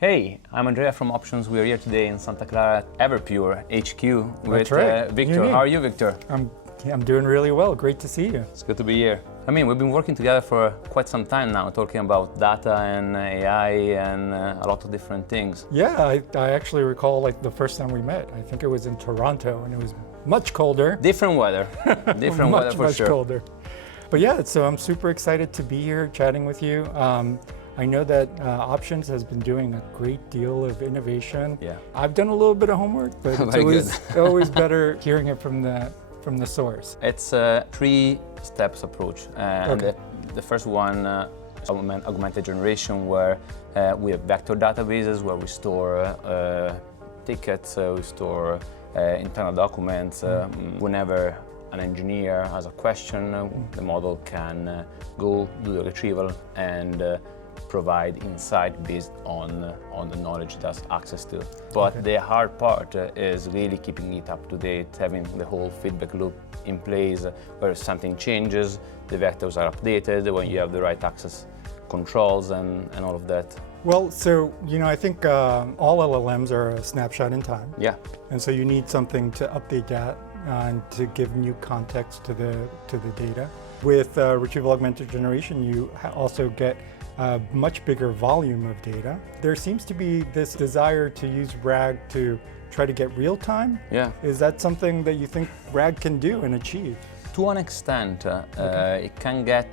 Hey, I'm Andrea from Options. We are here today in Santa Clara at Everpure HQ with Victor. Unique. How are you, Victor? I'm doing really well. Great to see you. It's good to be here. I mean, we've been working together for quite some time now, talking about data and AI and a lot of different things. Yeah, I actually recall like the first time we met. I think it was in Toronto and it was much colder. Different weather. Different weather for much sure. colder. But yeah, so I'm super excited to be here chatting with you. I know that Options has been doing a great deal of innovation. Yeah. I've done a little bit of homework, but it's always better hearing it from the source. It's a three-steps approach. Okay. The first one is augmented generation, where we have vector databases where we store tickets, we store internal documents. Whenever an engineer has a question, the model can go do the retrieval and provide insight based on the knowledge it has access to. But the hard part is really keeping it up to date, having the whole feedback loop in place, where if something changes, the vectors are updated when you have the right access controls and all of that. Well, so, I think all LLMs are a snapshot in time. Yeah. And so you need something to update that and to give new context to the data. With retrieval augmented generation, you also get a much bigger volume of data. There seems to be this desire to use RAG to try to get real time. Yeah. Is that something that you think RAG can do and achieve? To an extent, it can get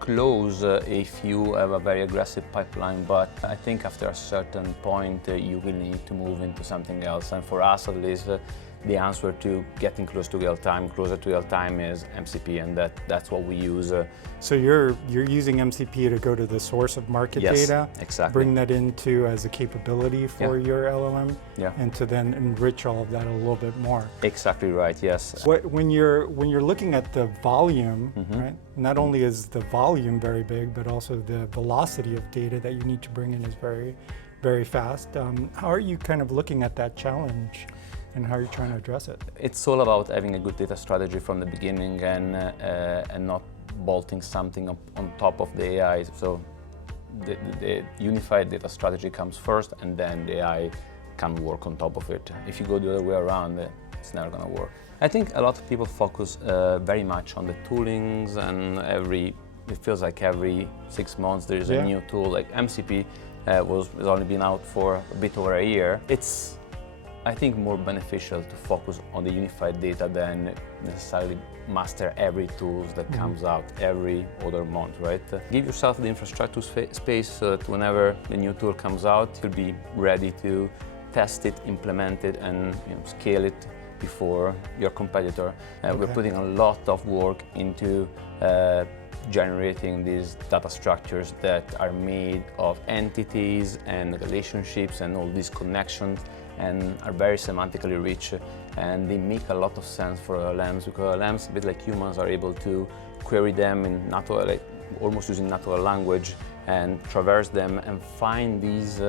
close if you have a very aggressive pipeline, but I think after a certain point you will need to move into something else. And for us at least, the answer to getting closer to real time is MCP, and that's what we use. So you're using MCP to go to the source of market data, exactly. Bring that into as a capability for your LLM, and to then enrich all of that a little bit more. Exactly right. Yes. When you're looking at the volume, right? Not only is the volume very big, but also the velocity of data that you need to bring in is very, very fast. How are you kind of looking at that challenge? And how are you trying to address it? It's all about having a good data strategy from the beginning and not bolting something on top of the AI. So the unified data strategy comes first, and then the AI can work on top of it. If you go the other way around, it's never going to work. I think a lot of people focus very much on the toolings, and it feels like every 6 months there is a new tool. Like MCP has only been out for a bit over a year. It's, I think, more beneficial to focus on the unified data than necessarily master every tool that comes out every other month, right? Give yourself the infrastructure space so that whenever the new tool comes out, you'll be ready to test it, implement it, and scale it before your competitor. We're putting a lot of work into generating these data structures that are made of entities and relationships and all these connections, and are very semantically rich, and they make a lot of sense for LLMs, because LLMs, a bit like humans, are able to query them in natural, almost using natural language, and traverse them and find these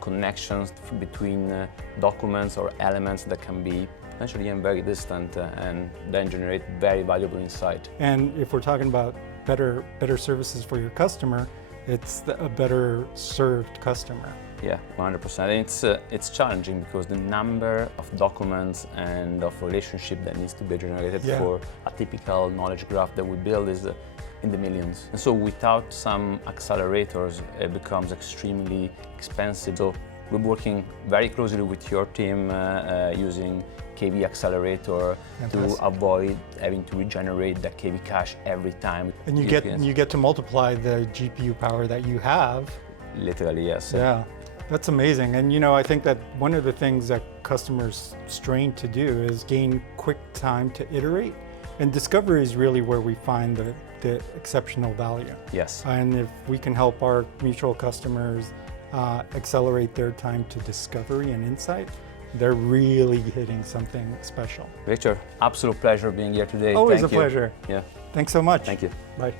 connections between documents or elements that can be potentially even very distant, and then generate very valuable insight. And if we're talking about better services for your customer, it's a better served customer. Yeah, 100%. It's challenging because the number of documents and of relationship that needs to be generated for a typical knowledge graph that we build is in the millions. And so without some accelerators, it becomes extremely expensive. So we're working very closely with your team using KV Accelerator to avoid having to regenerate the KV cache every time. And you get to multiply the GPU power that you have. Literally, yes. Yeah, that's amazing. And I think that one of the things that customers strain to do is gain quick time to iterate. And discovery is really where we find the exceptional value. Yes. And if we can help our mutual customers accelerate their time to discovery and insight, they're really hitting something special. Victor, absolute pleasure being here today. Always Thank a you. pleasure. Yeah. Thanks so much. Thank you. Bye.